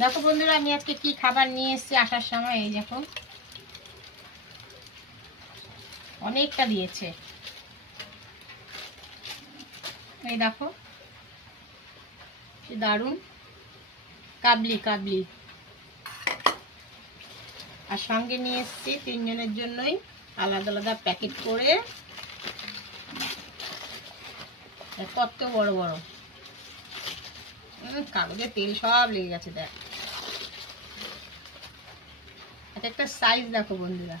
দেখো বন্ধুরা, আমি আজকে কি খাবার নিয়ে এসেছি আসার সময়। এই দেখো, অনেকটা দিয়েছে। এই দেখো, দারুণ কাবলি কাবলি। আর সঙ্গে নিয়ে এসেছি তিনজনের জন্যই আলাদা আলাদা প্যাকেট করে। কত বড় বড়, কাগজে তেল সব লেগে গেছে। দেখ, একটা সাইজ দেখো বন্ধুরা।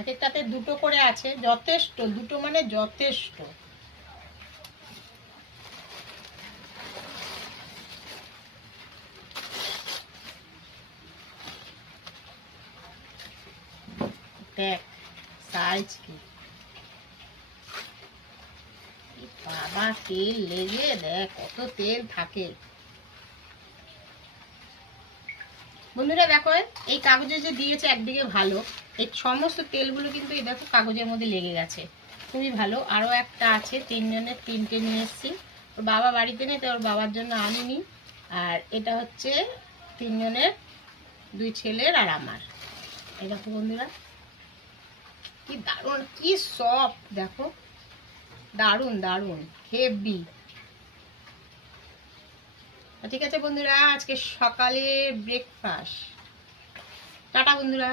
এক একটাতে দুটো করে আছে, যথেষ্ট। দুটো মানে যথেষ্ট। দেখ সাইজ কি, বাবা তেল লেগে, দেখ কত তেল থাকে বন্ধুরা। দেখো, এই কাগজে যে দিয়েছে একদিকে ভালো, এই সমস্ত তেলগুলো কিন্তু এই দেখো কাগজের মধ্যে লেগে গেছে। খুবই ভালো। আরও একটা আছে, তিনজনের তিনটে নিয়ে এসেছি। ওর বাবা বাড়িতে নেই, তো ওর বাবার জন্য আনিনি। আর এটা হচ্ছে তিনজনের, দুই ছেলের আর আমার। এই দেখো বন্ধুরা, কি দারুণ, কি সফট দেখো, দারুণ দারুণ হেভি। ঠিক আছে বন্ধুরা, আজকে সকালে ব্রেকফাস্ট। টাটা বন্ধুরা।